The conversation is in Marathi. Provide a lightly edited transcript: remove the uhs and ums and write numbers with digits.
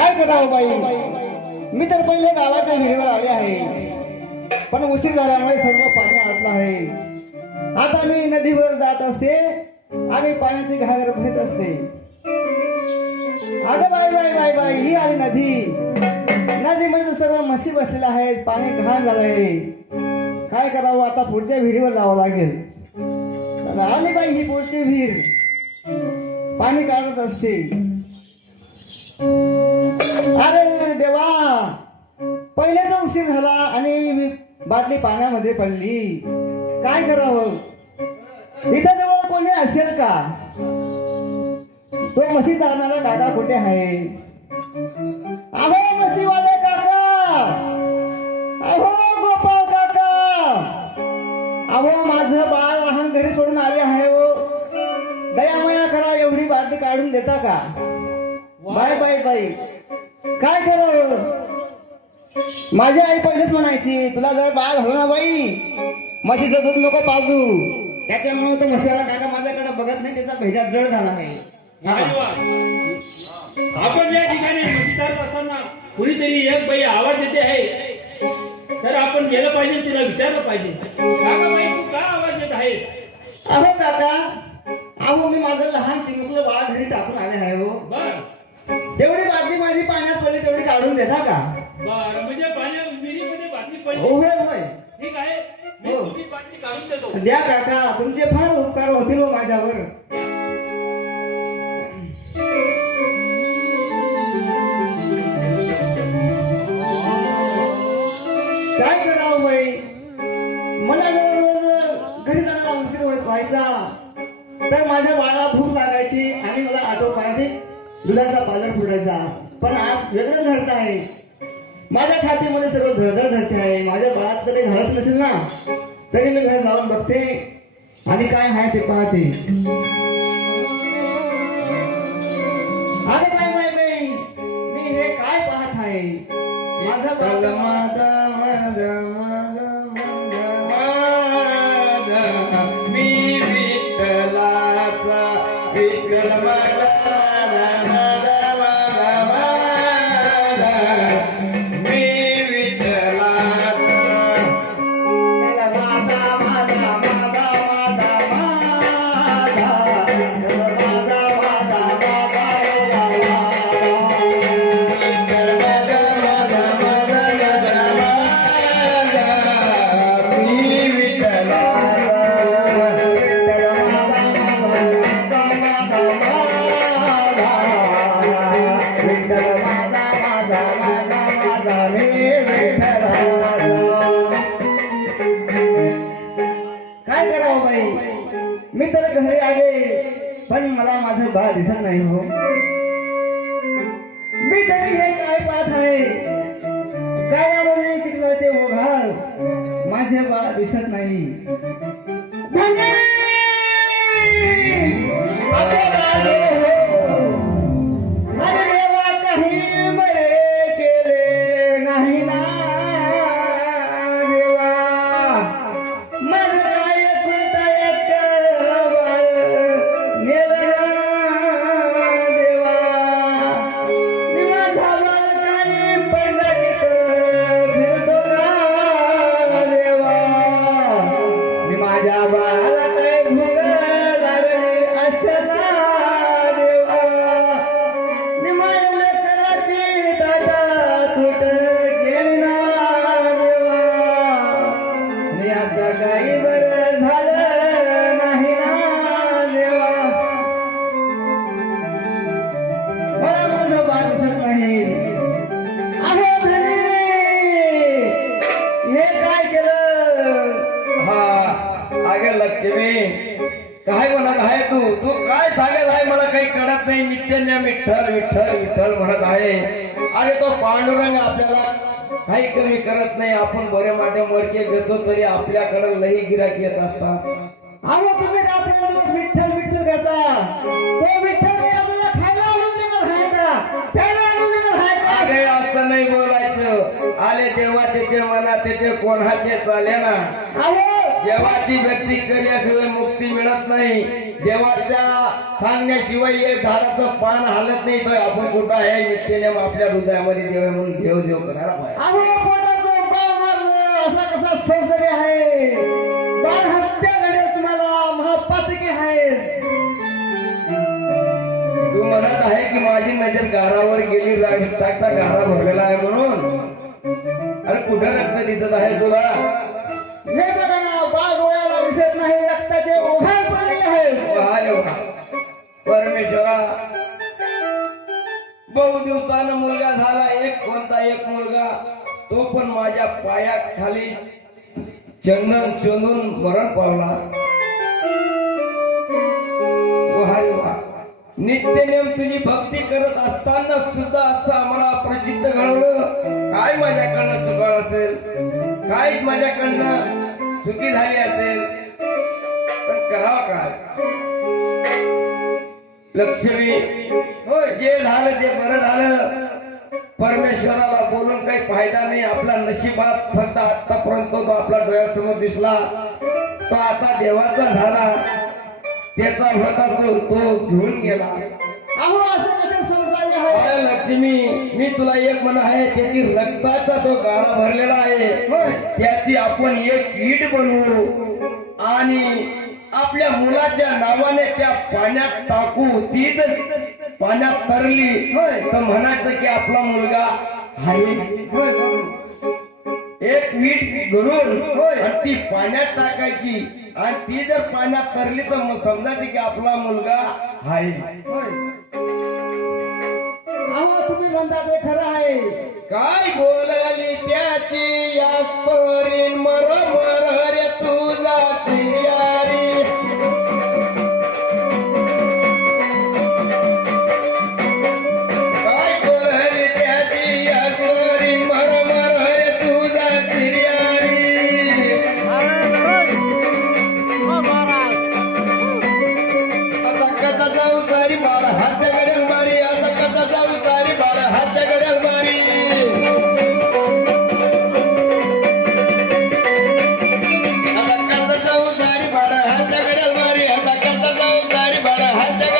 काय करावं बाई, मी तर पहिले गावाच्या विहिरीवर आले आहे, पण उशीर झाल्यामुळे सर्व पाणी आटलं आहे. आता मी नदीवर जात असते आणि पाण्याची घागर भरत असते. अगं बाई बाई बाई बाई, ही आली नदी. नदीमध्ये सर्व म्हशी बसलेल्या आहेत, पाणी घाण झालंय. काय करावं आता, पुढच्या विहिरीवर जावं लागेल. आली बाई ही पुढची विहीर, पाणी काढत असते. अरे देवा, पहिल्याचा उशीर झाला आणि बादली पाण्यामध्ये पडली. काय करावं, इथं जवळ कोणी असेल का? तो म्हशी चालणारा काका कुठे आहे? अहो म्हशीवाले काका, अहो गोपाळ काका, अहो माझं बाळ लहान घरी सोडून आले आहे. हो दयामया करा, एवढी बादली काढून देता का? बाय बाय बाई, काय करावं? माझी आई पहिलेच म्हणायची, तुला जर बाळ झालं ना बाई, म्हशीचं दूध नको पाजू. त्याच्यामुळे तो म्हशीवाला काका माझ्याकडे बघत नाही, त्याचा भेजा जड झाला आहे. आपण या ठिकाणी म्हशी चालत असताना कुणीतरी एक बाई आवाज देते आहे, तर आपण गेलं पाहिजे, तिला विचारलं पाहिजे, काका बाई तू का आवाज देत आहे? अहो काका, अहो मी माझं लहान चिमुकलं बाळ घरी टाकून आले आहे. हो बर तेवढी बादली माझी पाण्यात पडली, तेवढी काढून देता का? बर, म्हणजे पाण्या विहिरीमध्ये बाटली पडली. होय होय, ठीक आहे, मी हो. तुझी बाटली काढून देतो. द्या काका, तुमचे फार उपकार होतील हो माझ्यावर. काय करावं बाई, मला जर रोज घरी जाण्याला उशीर व्हायचा, तर माझ्या बाळाला भूक लागायची आणि मला ऑटोमॅटिक दुधाचा पालक फुटायचा. पण आज वेगळं घडत आहे, माझ्या छातीमध्ये सर्व धडधड घडते आहे. माझ्या बाळात जर काही घडत नसेल ना, तरी मी घर जाऊन बघते आणि काय आहे ते पाहते. अरे बाई बाई बाई, मी हे काय पाहत आहे? माझं बाळ मी विठ्ठलाचा विठ्ठल माझा काय करावं बाई, मी तर घरी आले, पण मला माझं बाळ दिसत नाही. हो मी तरी हे काय पाहत आहे? गाण्यामध्ये चिखलाचे ओघाळ, माझे बाळ दिसत नाही. आपल्या बाळाला हो, अरे देवा काही बरे केले नाही ना देवा, माझं काय एकुलता एक बाळ नेलं ना देवा. मी माझा बाळ काही पंढरीत फिरतो ना देवा. मी माझ्या बाळाला काय भूक लागली असं ना देवा. मी माझ्या लेकराची ताटा तुट गेली ना देवा. मी आता काही बरं झालं नाही ना देवा. मला माझं बाळ दिसत नाही. अहो धनी, हे काय केलं? हा अगे लक्ष्मी, काय म्हणत आहे तू? तू काय सांगत आहे मला काही कळत नाही. नित्याने विठ्ठल विठ्ठल विठ्ठल म्हणत आहे. अरे तो पांडुरंग आपल्याला काही कमी करत नाही. आपण बरे माटे मरके घेतो तरी आपल्याकडे लई गिराक येत असतात. अहो तुम्ही रात्रंदिवस विठ्ठल विठ्ठल करता, तो विठ्ठल काही आपल्याला खायला आणून देणार आहे का? प्यायला आणून देणार आहे का? अरे असं नाही बोलायचं. आले तेव्हा तेथे मना तेथे कोणाचे चाले ना. अहो जेव्हा ती व्यक्ती केल्याशिवाय मुक्ती मिळत नाही. देवाच्या सांगण्याशिवाय एक झाडाचं पान हालत नाही तर आपण कुठं आहे नित्यनेम आपल्या हृदयामध्ये देव आहे म्हणून देव देव करायला पाहिजे. अहो पोटाचं बाळ मारलं असा कसा संसारी आहे, बाळ हत्या घडे तुम्हाला महापातकी आहे. तू म्हणत आहे की माझी नजर गारावर गेली, रक्ताचा गारा भरलेला आहे म्हणून. अरे कुठं रक्त दिसत आहे तुला? हे बघा ना, बाळ डोळ्याला दिसत नाही, रक्ताचे ओघळ पडलेले आहे. अरे वा. परमेश्वरा, बहु दिवसानं मुलगा झाला, एक कोणता एक मुलगा, तो पण माझ्या पायाखाली चंदन चोंदून मरण पावला. वा वा. नित्यनेम तुझी भक्ती करत असताना सुद्धा असं आम्हाला प्रचित्त घडवलं. काय माझ्याकडनं चुकलं असेल, काय माझ्याकडनं चुकी झाली असेल, पण करावं काय? लक्ष्मी, होय, जे झालं ते बरं झालं. परमेश्वराला बोलून काही फायदा नाही. आपला नशिबात फक्त आतापर्यंत तो आपला डोळ्यासमोर दिसला, तो आता देवाचा झाला, त्याचा होता तो घेऊन गेला. अहो असं कसं संसारी आहे? अरे लक्ष्मी, मी तुला एक म्हणत आहे, त्याची रक्ताचा तो गाळा भरलेला आहे, होय. त्याची आपण एक ईट बनवू आणि आपल्या मुलाच्या नावाने त्या पाण्यात टाकू. ती जर पाण्यात तरली होय. तर म्हणायचं की आपला मुलगा आहे. होय. एक वीट घडून होय. आणि ती पाण्यात टाकायची आणि ती जर पाण्यात तरली तर मग समजायचं की आपला मुलगा आहे. होय. अहो तुम्ही म्हणता ते खरं आहे. काय बोलली त्याची यास्त